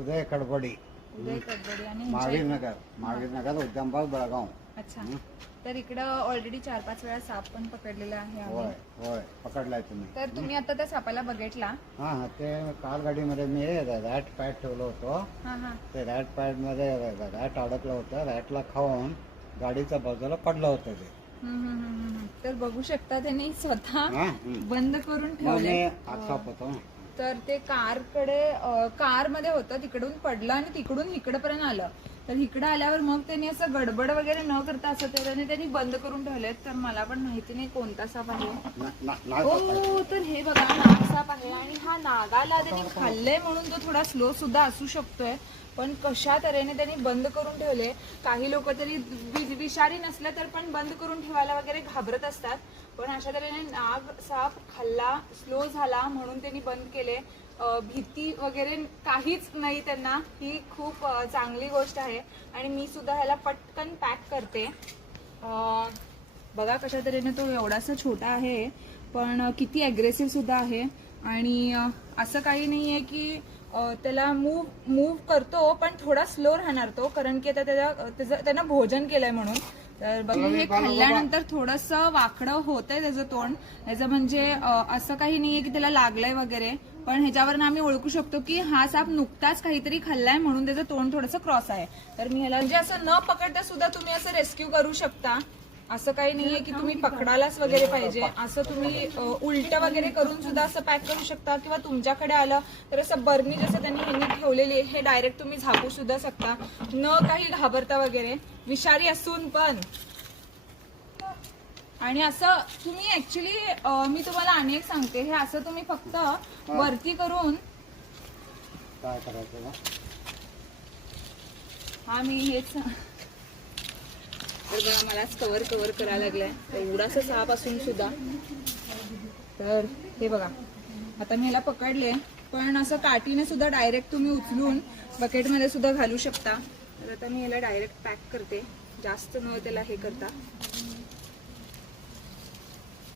उदय कडबडी, उदय कडबडी आणि महावीर नगर उद्यमबाग बेळगाव. अच्छा. तर इकडं ऑलरेडी 4-5 वेळा साप पण पकडलेला आहे होय आम्ही. होय पकडलाय तुम्ही. तर तुम्ही आता त्या सापाला बघितला? हा हा, ते काल गाडीमध्ये मी रॅट पॅड ठेवलं होतं. हा हा. ते रॅट पॅड मध्ये रॅट अडकलं होतं. रॅटला खाऊन गाडीच्या बाजूला पडलं होतं ते. तर बघू शकता त्यांनी स्वतः हा, बंद करून मग ठेवले. मी आक्षेप होतो ना. तर ते कार मध्ये होतं, तिकडून पडलं आणि तिकडून इकडपर्यंत आलं. तर इकडं आल्यावर मग त्यांनी असं गडबड वगैरे न करता असं त्यांनी बंद करून ठेवलेत. तर मला पण माहिती नाही कोणता साप आहे. हो, तर हे बघा नागसाप आहे आणि हा नागाला त्यांनी खाल्लंय म्हणून तो थोडा स्लो सुद्धा असू शकतोय. पण कशा तऱ्हेने त्यांनी बंद करून ठेवले. काही लोक तरी विषारी नसलं तर पण बंद करून ठेवायला वगैरे घाबरत असतात. पण अशा तऱ्हेने नाग साप खाल्ला, स्लो झाला म्हणून त्यांनी बंद केले. भीती वगैरे काहीच नाही त्यांना. ही खूप चांगली गोष्ट आहे. आणि मी सुद्धा ह्याला पटकन पॅक करते. बघा कशा तऱ्हेने तो एवढासा छोटा आहे पण किती अग्रेसिव्ह सुद्धा आहे. आणि असं काही नाहीये की त्याला मूव करतो पण थोडा स्लो राहणार तो, कारण की आता त्यानं भोजन केलंय म्हणून. तर बघा हे खाल्ल्यानंतर थोडस वाकडं होतंय त्याचं तोंड. त्याचं म्हणजे असं काही नाहीये की त्याला लागलंय वगैरे, पण ह्याच्यावरनं आम्ही ओळखू शकतो की हा साप नुकताच काहीतरी खाल्लाय म्हणून त्याचं तोंड थोडंसं क्रॉस आहे. तर मी ह्याला म्हणजे असं न पकडता सुद्धा तुम्ही असं रेस्क्यू करू शकता. असं काही नाहीये की तुम्ही पकडायलाच वगैरे पाहिजे. असं तुम्ही उलट वगैरे करून सुद्धा असं पॅक करू शकता. किंवा तुमच्याकडे आलं तर असं बर्नी जसं त्यांनी ह्यांनी ठेवलेली आहे, हे डायरेक्ट तुम्ही झाकू सुद्धा शकता न काही घाबरता वगैरे, विषारी असून पण. आणि असं तुम्ही ऍक्च्युली मी तुम्हाला अनेक सांगते, हे असं तुम्ही फक्त वरती करून काय करायचं. हा मी हेच तर बघा मलाच कव्हर करायला लागलाय एवढासा साप असून सुद्धा. तर हे बघा आता मी ह्याला पकडले, पण असं काठीने सुद्धा डायरेक्ट तुम्ही उचलून बकेटमध्ये सुद्धा घालू शकता. तर आता मी ह्याला डायरेक्ट पॅक करते, जास्त न त्याला हे करता.